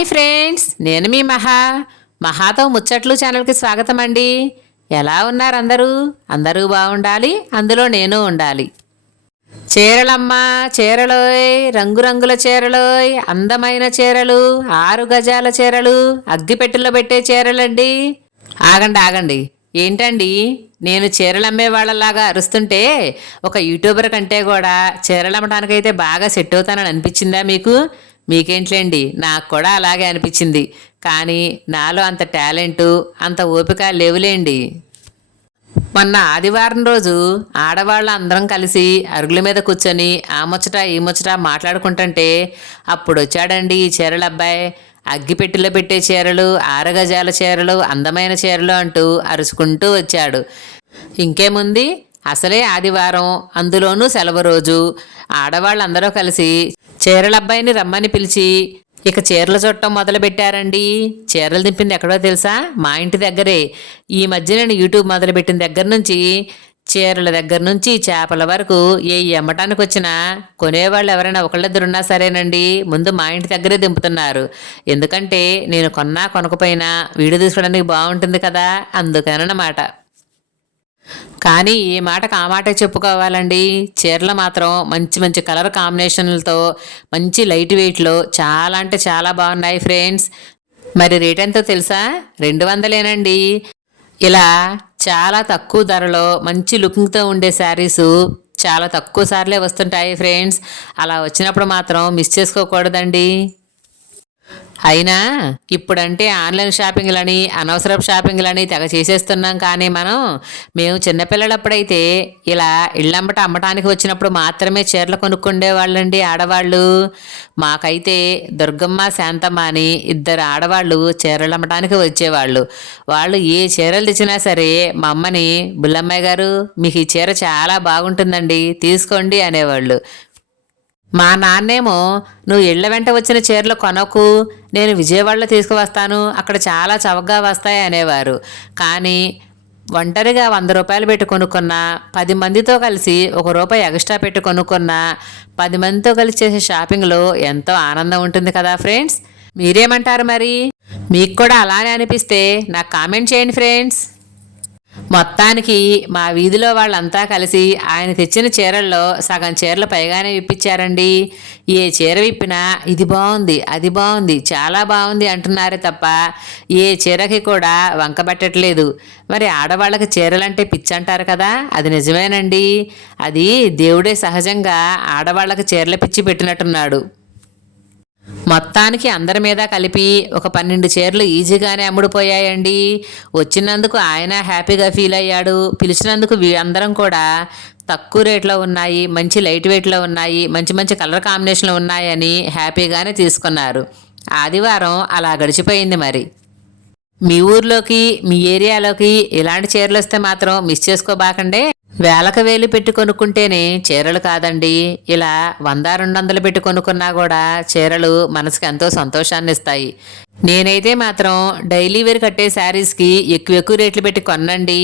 Hi friends నేను మీ మహా. మహాతో ముచ్చట్లు ఛానల్కి స్వాగతం అండి ఎలా ఉన్నారు అందరూ? అందరూ బాగుండాలి అందులో నేను ఉండాలి. చీరలమ్మ చీరలోయ్ రంగురంగుల చీరలోయ్ అందమైన చీరలు ఆరు గజాల చీరలు అగ్గిపెట్టెలో పెట్టే చీరలండి. ఆగండి ఆగండి. ఏంటండి? నేను చీరలు అమ్మే వాళ్ళలాగా అరుస్తుంటే ఒక యూట్యూబర్ కంటే కూడా చీరలమ్మడానికైతే బాగా సెట్ అవుతానని అనిపించిందా మీకు? మీకేంట్లేండి నాకు కూడా అలాగే అనిపించింది. కానీ నాలో అంత టాలెంటు అంత ఓపిక లేవులేండి. మొన్న ఆదివారం రోజు ఆడవాళ్ళ అందరం కలిసి అరుగుల మీద కూర్చొని ఆ ముచ్చట ఈ ముచ్చట మాట్లాడుకుంటుంటే అప్పుడు వచ్చాడండి ఈ చీరల అబ్బాయి అగ్గిపెట్టెలో పెట్టే చీరలు ఆరగజాల చీరలు అందమైన చీరలు అంటూ అరుచుకుంటూ వచ్చాడు. ఇంకేముంది? అసలే ఆదివారం. అందులోనూ సెలవు రోజు. ఆడవాళ్ళందరూ కలిసి చీరల అబ్బాయిని రమ్మని పిలిచి ఇక చీరల చుట్టం మొదలు పెట్టారండి చీరలు దింపింది ఎక్కడో తెలుసా? మా ఇంటి దగ్గరే. ఈ మధ్య నేను యూట్యూబ్ మొదలుపెట్టిన దగ్గర నుంచి చీరల దగ్గర నుంచి చేపల వరకు ఏ అమ్మటానికి వచ్చినా కొనేవాళ్ళు ఎవరైనా ఒకళ్ళిద్దరున్నా సరేనండి. ముందు మా ఇంటి దగ్గరే దింపుతున్నారు. ఎందుకంటే నేను కొన్నా కొనకపోయినా వీడియో తీసుకోవడానికి బాగుంటుంది కదా అందుకనమాట కానీ ఈ మాటకు ఆ మాటే చెప్పుకోవాలండి. చీరలు మాత్రం మంచి మంచి కలర్ కాంబినేషన్లతో మంచి లైట్ వెయిట్లో చాలా అంటే చాలా బాగున్నాయి ఫ్రెండ్స్. మరి రేట్ ఎంతో తెలుసా? రెండు వందలేనండి. ఇలా చాలా తక్కువ ధరలో మంచి లుకింగ్తో ఉండే శారీసు చాలా తక్కువ సార్లే వస్తుంటాయి ఫ్రెండ్స్. అలా వచ్చినప్పుడు మాత్రం మిస్ చేసుకోకూడదండి. అయినా ఇప్పుడంటే ఆన్లైన్ షాపింగ్లని అనవసరపు షాపింగ్లని తెగ చేసేస్తున్నాం కానీ మనం మేము చిన్నపిల్లలప్పుడైతే ఇలా ఇళ్ళంబట అమ్మటానికి వచ్చినప్పుడు మాత్రమే చీరలు కొనుక్కుండే వాళ్ళండి ఆడవాళ్ళు. మాకైతే దుర్గమ్మ శాంతమ్మ అని ఇద్దరు ఆడవాళ్ళు చీరలు అమ్మటానికి వచ్చేవాళ్ళు. వాళ్ళు ఏ చీరలు తెచ్చినా సరే మా అమ్మని బుల్లమ్మాయి గారు మీకు ఈ చీర చాలా బాగుంటుందండి తీసుకోండి అనేవాళ్ళు. మా నాన్నేమో నువ్వు ఇళ్ళ వెంట వచ్చిన చీరలు కొనకు నేను విజయవాడలో తీసుకువస్తాను అక్కడ చాలా చవకగా వస్తాయి అనేవారు. కానీ ఒంటరిగా వంద రూపాయలు పెట్టి కొనుక్కున్నా పది మందితో కలిసి ఒక రూపాయి ఎక్స్ట్రా పెట్టి కొనుక్కున్నా పది మందితో కలిసి చేసే షాపింగ్లో ఎంతో ఆనందం ఉంటుంది కదా ఫ్రెండ్స్? మీరేమంటారు మరి? మీకు కూడా అలానే అనిపిస్తే నాకు కామెంట్ చేయండి ఫ్రెండ్స్. మొత్తానికి మా వీధిలో వాళ్ళంతా కలిసి ఆయన తెచ్చిన చీరల్లో సగం చీరలు పైగానే విప్పించారండి. ఏ చీర విప్పినా ఇది బాగుంది అది బాగుంది చాలా బాగుంది అంటున్నారే తప్ప ఏ చీరకి కూడా వంకబెట్టట్లేదు మరి ఆడవాళ్ళకి చీరలంటే పిచ్చి అంటారు కదా అది నిజమేనండి. అది దేవుడే సహజంగా ఆడవాళ్ళకి చీరల పిచ్చి పెట్టినట్టున్నాడు. మొత్తానికి అందరి మీద కలిపి ఒక పన్నెండు చీరలు ఈజీగానే అమ్ముడుపోయాయండి. వచ్చినందుకు ఆయన హ్యాపీగా ఫీల్ అయ్యాడు. పిలిచినందుకు అందరం కూడా తక్కువ రేట్లో ఉన్నాయి మంచి లైట్ వెయిట్లో ఉన్నాయి మంచి మంచి కలర్ కాంబినేషన్లు ఉన్నాయని హ్యాపీగానే తీసుకున్నారు. ఆదివారం అలా గడిచిపోయింది మరి. మీ ఊర్లోకి మీ ఏరియాలోకి ఇలాంటి చీరలు వస్తే మాత్రం మిస్ చేసుకోబాకండే. వేలకు వేలు పెట్టి కొనుక్కుంటేనే చీరలు కాదండి. ఇలా వంద రెండు వందలు పెట్టి కొనుక్కున్నా కూడా చీరలు మనసుకి ఎంతో సంతోషాన్ని ఇస్తాయి నేనైతే మాత్రం డైలీ వేర్ కట్టే శారీస్కి ఎక్కువ ఎక్కువ రేట్లు పెట్టి కొనండి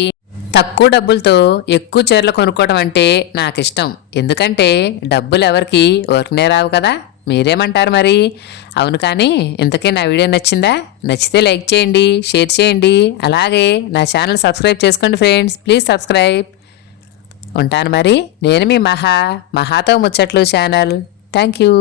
తక్కువ డబ్బులతో ఎక్కువ చీరలు కొనుక్కోవడం అంటే నాకు ఇష్టం ఎందుకంటే డబ్బులు ఎవరికి వర్క్నే రావు కదా. మీరేమంటారు మరి? అవును కానీ ఇంతకీ నా వీడియో నచ్చిందా? నచ్చితే లైక్ చేయండి షేర్ చేయండి. అలాగే నా ఛానల్ సబ్స్క్రైబ్ చేసుకోండి ఫ్రెండ్స్. Please subscribe. ఉంటాను మరి. నేను మీ మహా మహాతో ముచ్చట్లు ఛానల్. Thank you